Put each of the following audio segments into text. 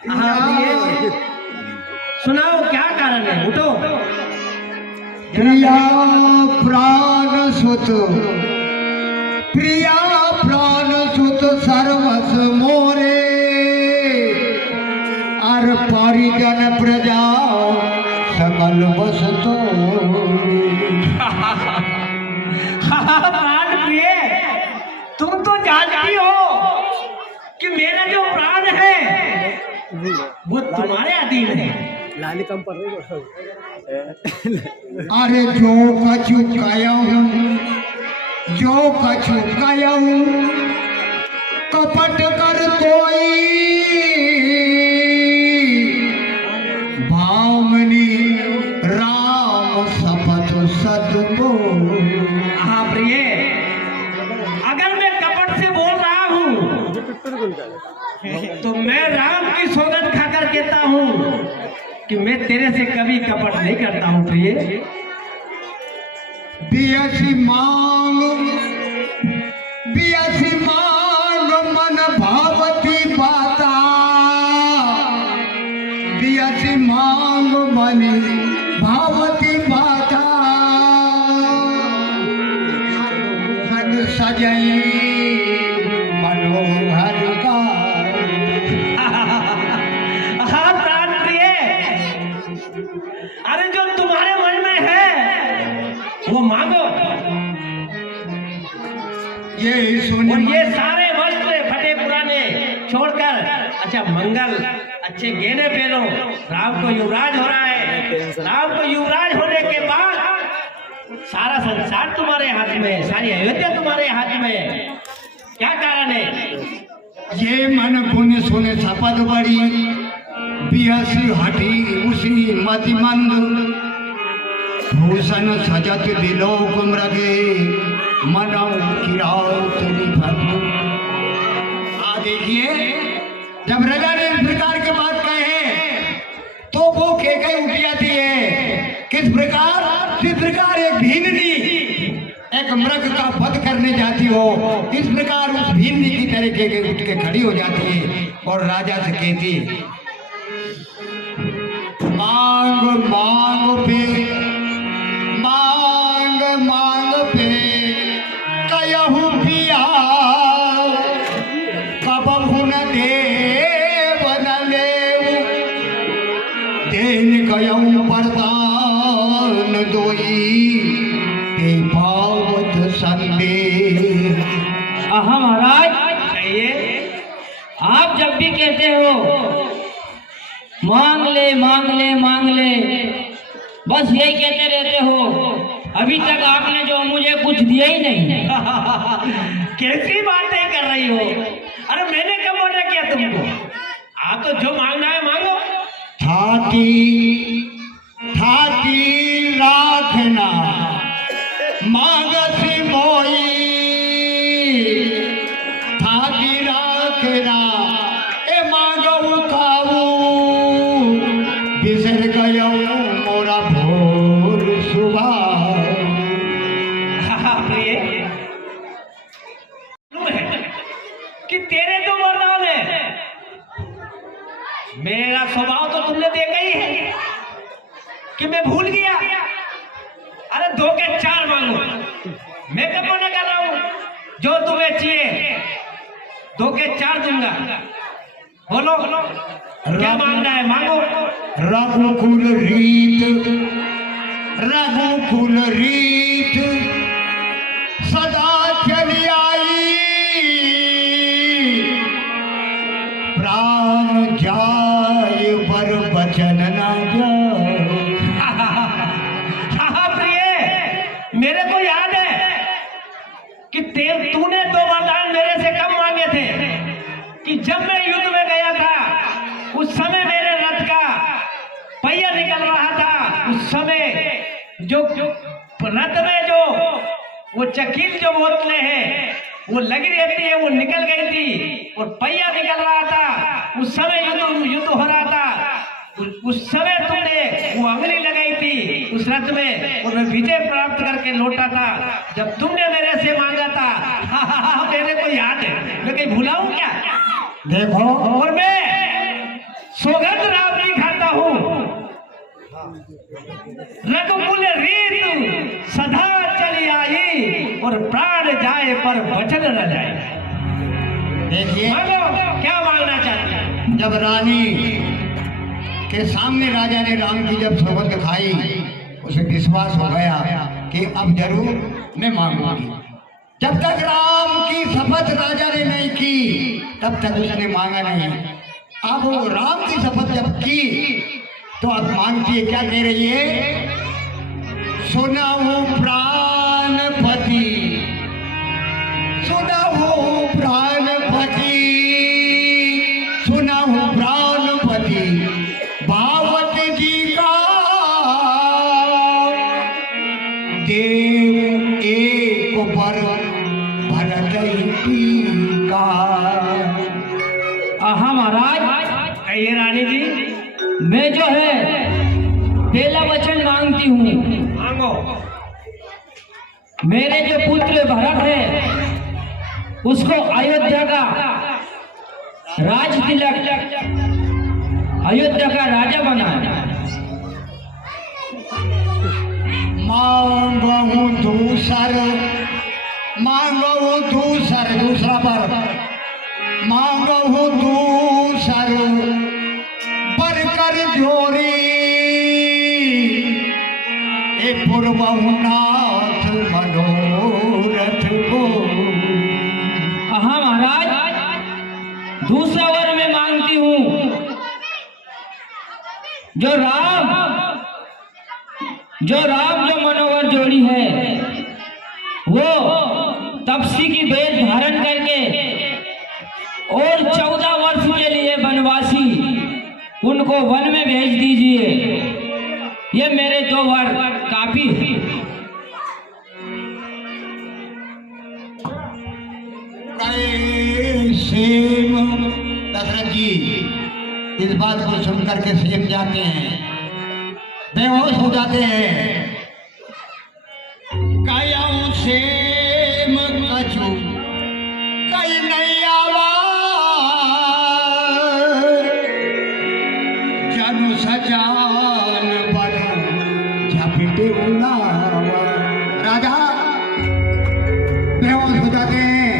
हाँ, सुनाओ क्या कारण है, उठो। प्रिया प्राण सुत, प्रिया प्राण सुत सर्वस मोरे, और परिजन प्रजा सकल बस तो। प्राण प्रिय, तुम तो जानती हो कि मेरा जो प्राण है वो तुम्हारे अधीन है। लाली कम पड़ रही है। अरे जो कछु कयऊं, जो कछु कयऊं, कपट कर कोई, भावनी राम सपथ सदबो। हाँ प्रिय, अगर मैं कपट से बोल रहा हूँ तो मैं राम की सौगंध खाकर कहता हूँ कि मैं तेरे से कभी कपट नहीं करता हूँ प्रिय। बियसी मांग, बियसी मांग मन भावती बाता, बियसी मांग मन भावती बाता, मन सजई मनोहर का। हाँ प्राण प्रिय, अरे जो तुम्हारे मन में है वो मांगो। ये सुन, और ये सारे वस्त्र फटे पुराने छोड़कर अच्छा मंगल अच्छे गहने पहनो। राम को युवराज हो रहा है। राम को युवराज होने के बाद सारा संसार तुम्हारे हाथ में है, सारी अयोध्या तुम्हारे हाथ में है। क्या कारण है? ये मन पुण्य सुने सपद बड़ी, बिहसी हटी उसी मतिमंद, भूषण सजत दिलोक मृगे, मनो किरात निभनु। देखिए, जब राजा ने इस प्रकार की बात कहे तो वो केकई उठ जाती है। किस प्रकार? जिस प्रकार एक भीमनी एक मृग का वध करने जाती हो, इस प्रकार उस भीमनी की तरह के उठ के खड़ी हो जाती है और राजा से कहती है, मांग मांग पे, मांग मांग पे कयहु पिया, कबहु न देव न लेऊ, देन कयहु वरदान दोई, ते पावत संदेह। हाँ महाराज, कहिए। आप जब भी कहते हो मांग ले मांग ले मांग ले, बस यही कहते रहते हो। अभी तक आपने जो मुझे कुछ दिया ही नहीं। कैसी बातें कर रही हो? अरे मैंने कब मना किया तुमको? आप तो जो मांगना है मांगो। छाती छाती राखना मांगसी मोई, छाती राखना ए मांगऊ खाऊ, बिसर गयो मोरा भोर सुबह। कि तेरे तो वरदान है, मेरा स्वभाव तो तुमने देखा ही है कि मैं भूल गया। अरे 2 के 4 मांगो, मैं कब मना कर रहा हूं? जो तुम्हें चाहिए 2 के 4 दूंगा। बोलो क्या मांगना है, मांगो। रघुकुल रीत, रघुकुल रीत सदा चली आई, प्राण जाय पर बचन न जाय। मेरे को याद है कि तूने 2 वरदान मेरे से कब मांगे थे कि जब मैं युद्ध में गया था उस समय मेरे रथ का पहिया निकल रहा था। उस समय जो रथ में जो वो चकील जो बोतलें हैं वो लगी रहती है, वो निकल गई थी और पहिया निकल रहा था। उस समय युद्ध हो रहा था। उस समय तुमने वो अंगली लगाई थी उस रथ में और मैं विजय प्राप्त करके लौटा था जब तुमने मेरे से मांगा था। मेरे को याद है, मैं कहीं भूला हूं क्या? देखो, और मैं सौगंध राम की खाता हूँ, रघुकुल रीत सदा चली आई और प्राण जाए पर वचन न जाए। देखिए मांगो, क्या मांगना चाहते हैं? जब रानी के सामने राजा ने राम की जब सौगंध खाई, उसे विश्वास हो गया कि अब जरूर मैं मांगूंगी। जब तक राम की शपथ राजा ने नहीं की तब तक उसने मांगा नहीं। अब वो राम की शपथ जब की तो अब मांगती है, क्या कह रही है? सुना हूँ प्राणपति, सुना हूँ प्राणपति, सुना हूँ प्राणपति भावत जी का, देव एक बर भरत का। हाँ महाराज, कहिए रानी जी। मैं जो है पहला वचन मांगती हूँ, मांगो। मेरे जो पुत्र भरत है उसको अयोध्या का राज तिलक, अयोध्या का राजा बनाना। मांगू दूसर, मांगू दूसर, दूसरा पर मांगू दूसर पर कर जोरी, ए पूर्वनाथ मनोरथ को। हाँ महाराज, दूसरा वर मैं मांगती हूँ, जो राम जो मनोवर जोड़ी है वो तपसी की वेश धारण करके और 14 वर्ष के लिए वनवासी उनको वन में भेज दीजिए। ये मेरे 2 वर काफी है। सेम दशरथ जी इस बात को सुन करके सेम जाते हैं, बेहोश हो जाते हैं। कयाऊं सेम कछु कई नहीं आवा, जन सजान बन झपटे उलावा। राजा बेहोश हो जाते हैं,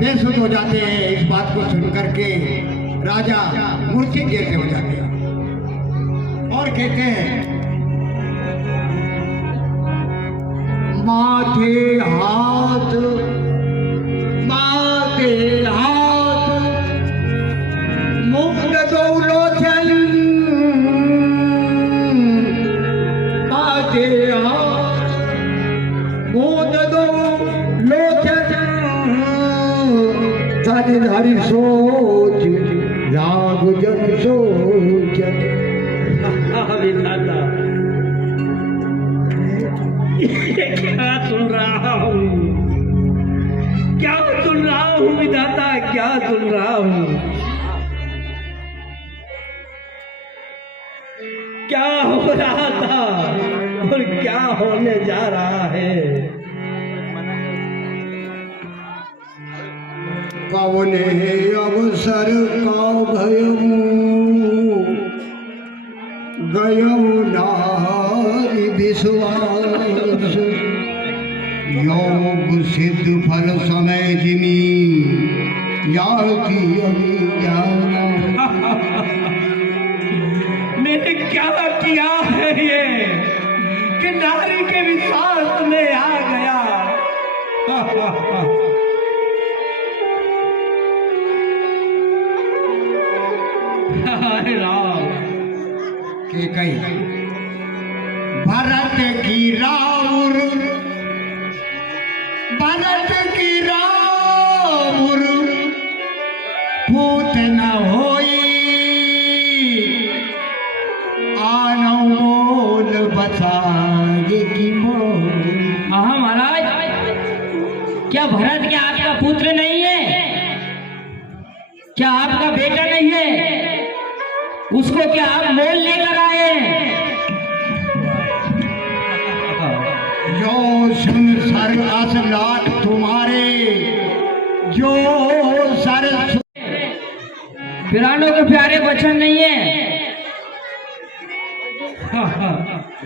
बेसुध हो जाते हैं। इस बात को सुन करके राजा मूर्छित जैसे हो जाते हैं और कहते हैं, माथे हाथ, माथे हाथ मुक्त दो लोचन, माथे हाथ मुक्त दो लोचन, धन धरि सोच राग जन सोच। क्या सुन रहा हूँ, क्या सुन रहा हूँ विधाता, क्या सुन रहा हूँ? क्या हो रहा था और क्या होने जा रहा है? कवने अवसर का भयमु गयमु नारी विश्वास, योग सिद्ध फल समय जिमी याति अभिज्ञान। मैंने क्या किया है ये कि नारी के विश्वास में आ गया? राम के कई भरत की राउर, भरत की राउर पूत न होई, आनो मोल बसागे की मोल। हाँ महाराज, क्या भरत क्या आपका पुत्र नहीं है? क्या आपका बेटा नहीं है? उसको क्या आप मोल लेकर आए? जो सुन सर असलाट तुम्हारे, जो सर पुराणों के प्यारे वचन नहीं है।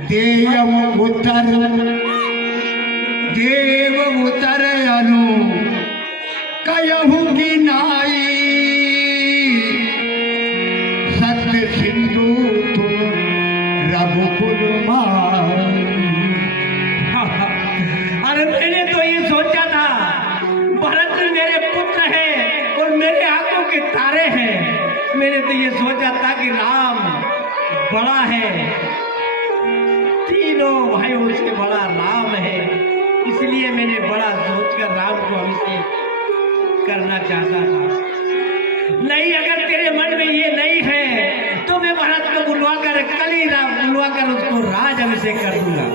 देव उतर अनु कयहु की नाई सत्य सिंधु तुम रघुकुल माई। अरे मैंने तो ये सोचा था भरत मेरे पुत्र है और मेरे आंखों के तारे हैं। मैंने तो ये सोचा था कि राम बड़ा है, तीनों भाइयों से बड़ा राम है, इसलिए मैंने बड़ा सोचकर राम को अभिषेक करना चाहता था। नहीं, अगर तेरे मन में ये नहीं है तो मैं भरत को बुलवाकर कल ही बुलवाकर उसको राज अभिषेक कर दूंगा।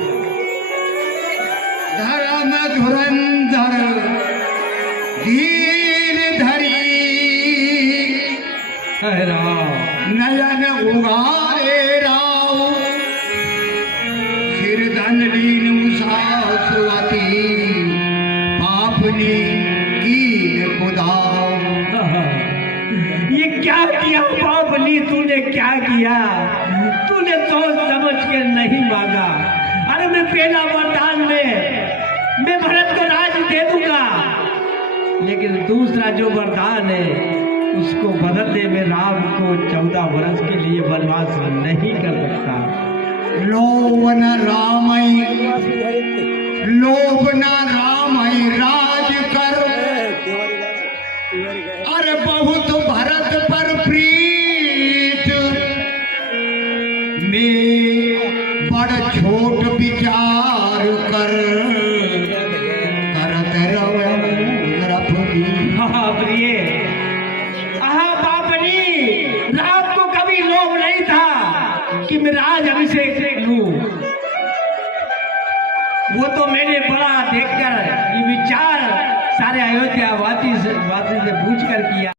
धर्म धुरंधर धीर धरी नयन उगारे राव सिर धन लीन मुसासुवती पापनी कीन खुदाव। ये क्या किया पापनी, तूने क्या किया? तूने सोच समझ के नहीं मांगा। अरे मैं पहला वरदान में मैं भरत को राज दे दूंगा, लेकिन दूसरा जो वरदान है उसको बदलने में राम को 14 वर्ष के लिए वनवास नहीं कर सकता। लोभन रामई राज कर अरे बहुत भरत पर प्रीत में बड़ छोट विचार कर करत रवि। हाँ प्रिय, राम को कभी लोभ नहीं था कि मैं राज अभिषेक लूं। वो तो मैंने बड़ा देखकर ये विचार सारे अयोध्या वासी से पूछ कर किया।